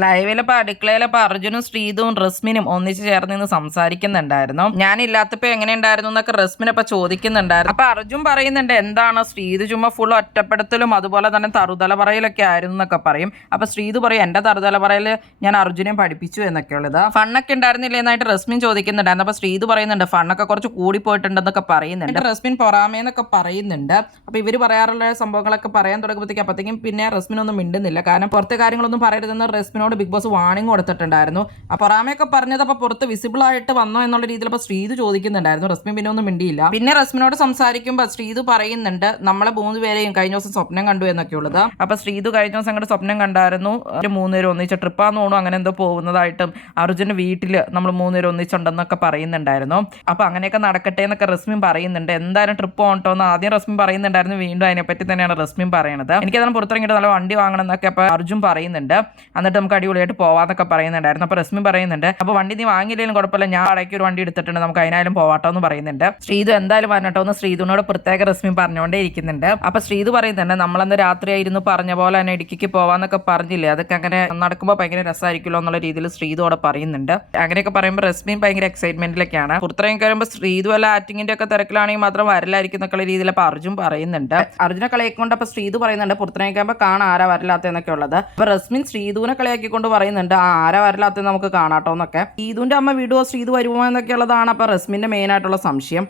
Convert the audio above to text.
ലൈവിലിപ്പോ അടുക്കളയിലിപ്പോ അർജുനും ശ്രീതുവും റസ്മിനും ഒന്നിച്ച് ചേർന്ന് നിന്ന് സംസാരിക്കുന്നുണ്ടായിരുന്നു. ഞാനില്ലാത്തപ്പോ എങ്ങനെ ഉണ്ടായിരുന്നു എന്നൊക്കെ റസ്മിനപ്പൊ ചോദിക്കുന്നുണ്ടായിരുന്നു. അപ്പൊ അർജുൻ പറയുന്നുണ്ട് എന്താണ് ശ്രീതു ചുമ്മാ ഫുൾ ഒറ്റപ്പെടുത്തലും അതുപോലെ തന്നെ തറുതല പറയലൊക്കെ ആയിരുന്നു എന്നൊക്കെ പറയും. അപ്പൊ ശ്രീതു പറയും എന്റെ തറുതല പറയല് ഞാൻ അർജുനെ പഠിപ്പിച്ചു എന്നൊക്കെ ഉള്ളത്. ഫണ്ണൊക്കെ ഉണ്ടായിരുന്നില്ല എന്നായിട്ട് റസ്മിൻ ചോദിക്കുന്നുണ്ടായിരുന്നു. അപ്പൊ ശ്രീതു പറയുന്നുണ്ട് ഫണ്ണൊക്കെ കുറച്ച് കൂടിപ്പോയിട്ടുണ്ടെന്നൊക്കെ പറയുന്നുണ്ട്. റസ്മിൻ പൊറാമേന്നൊക്കെ പറയുന്നുണ്ട്. അപ്പൊ ഇവര് പറയാറുള്ള സംഭവങ്ങളൊക്കെ പറയാൻ തുടങ്ങുമ്പോഴത്തേക്കും അപ്പത്തേക്കും പിന്നെ റസ്മിനൊന്നും മിണ്ടുന്നില്ല. കാരണം പുറത്തെ കാര്യങ്ങളൊന്നും പറയരുതെന്ന് റസ്മിൻ ബിഗ് ബോസ് വാണിംഗ് കൊടുത്തിട്ടുണ്ടായിരുന്നു. അപ്പൊ റാമയൊക്കെ പറഞ്ഞത് അപ്പൊ പുറത്ത് വിസിബിൾ ആയിട്ട് വന്നോ എന്നുള്ള രീതിയിൽ അപ്പൊ ശ്രീതു ചോദിക്കുന്നുണ്ടായിരുന്നു. റസ്മിൻ പിന്നെ ഒന്നും മിണ്ടിയില്ല. പിന്നെ റസ്മിനോട് സംസാരിക്കുമ്പോൾ ശ്രീതു പറയുന്നുണ്ട് നമ്മളെ 3 പേരെയും കഴിഞ്ഞ ദിവസം സ്വപ്നം കണ്ടു എന്നൊക്കെ ഉള്ളത്. അപ്പൊ ശ്രീതു കഴിഞ്ഞ ദിവസം അങ്ങോട്ട് സ്വപ്നം കണ്ടായിരുന്നു 3 പേരും ഒന്നിച്ച ട്രിപ്പാന്ന് തോന്നുന്നു അങ്ങനെ എന്തോ പോകുന്നതായിട്ടും അർജുന്റെ വീട്ടിൽ നമ്മൾ 3 പേരും ഒന്നിച്ചുണ്ടെന്നൊക്കെ പറയുന്നുണ്ടായിരുന്നു. അപ്പൊ അങ്ങനെയൊക്കെ നടക്കട്ടെ എന്നൊക്കെ റസ്മിൻ പറയുന്നുണ്ട്. എന്തായാലും ട്രിപ്പ് പോകട്ടോ എന്ന് ആദ്യം റസ്മിൻ പറയുന്നുണ്ടായിരുന്നു. വീണ്ടും അതിനെപ്പറ്റി തന്നെയാണ് റസ്മിൻ പറയുന്നത്. എനിക്കതാണ് പുറത്തിറങ്ങിയിട്ട് നല്ല വണ്ടി വാങ്ങണം എന്നൊക്കെ അപ്പൊ അർജുൻ പറയുന്നുണ്ട്. എന്നിട്ട് നമുക്ക് അടിപൊളിയായിട്ട് പോവാന്നൊക്കെ പറയുന്നുണ്ടായിരുന്നു. അപ്പൊ റസ്മിൻ പറയുന്നുണ്ട് അപ്പൊ വണ്ടി നീ വാങ്ങിയില്ലെങ്കിലും കുഴപ്പമില്ല, ഞാൻ അടയ്ക്ക് ഒരു വണ്ടി എടുത്തിട്ടുണ്ട്, നമുക്ക് അതിനായാലും പോവാട്ടോ എന്ന് പറയുന്നുണ്ട്. ശ്രീതു എന്തായാലും വരണട്ടോ എന്ന് ശ്രീതുവിനോട് പ്രത്യേക റസ്മിൻ പറഞ്ഞുകൊണ്ടേ ഇരിക്കുന്നുണ്ട്. അപ്പൊ ശ്രീതു പറയുന്നുണ്ട് നമ്മളന്ന് രാത്രിയായിരുന്നു പറഞ്ഞ പോലെ തന്നെ ഇടുക്കിക്ക് പോവാന്നൊക്കെ പറഞ്ഞില്ലേ, അതൊക്കെ അങ്ങനെ നടക്കുമ്പോൾ ഭയങ്കര രസമായിരിക്കുമല്ലോ എന്നുള്ള രീതിയിൽ ശ്രീതു അവിടെ പറയുന്നുണ്ട്. അങ്ങനെയൊക്കെ പറയുമ്പോൾ റസ്മിൻ ഭയങ്കര എക്സൈറ്റ്മെന്റിലൊക്കെയാണ്. പുറത്തിറങ്ങി കഴിയുമ്പോൾ ശ്രീതു അല്ല ആക്ടിങ്ങിന്റെ ഒക്കെ തിരക്കിലാണെങ്കിൽ മാത്രം വരലായിരിക്കും എന്നൊക്കെ രീതിയിൽ അപ്പൊ അർജുൻ പറയുന്നുണ്ട്. അർജുനെ കളിയാക്കൊണ്ട് അപ്പൊ ശ്രീതു പറയുന്നുണ്ട് പുറത്തിറങ്ങി കഴിയുമ്പോൾ കാണാൻ ആരാ വരലാത്ത എന്നൊക്കെ ഉള്ളത്. അപ്പൊ റസ്മിൻ ശ്രീതുവിനെ കളിയാക്കിക്കൊണ്ട് പറയുന്നുണ്ട് ആരാ വരലാത്ത നമുക്ക് കാണാട്ടോ എന്നൊക്കെ. ശ്രീതുവിന്റെ അമ്മ വിടുവോ ശ്രീതു വരുമോ എന്നൊക്കെ ഉള്ളതാണ് അപ്പൊ റസ്മിന്റെ മെയിൻ ആയിട്ടുള്ള സംശയം.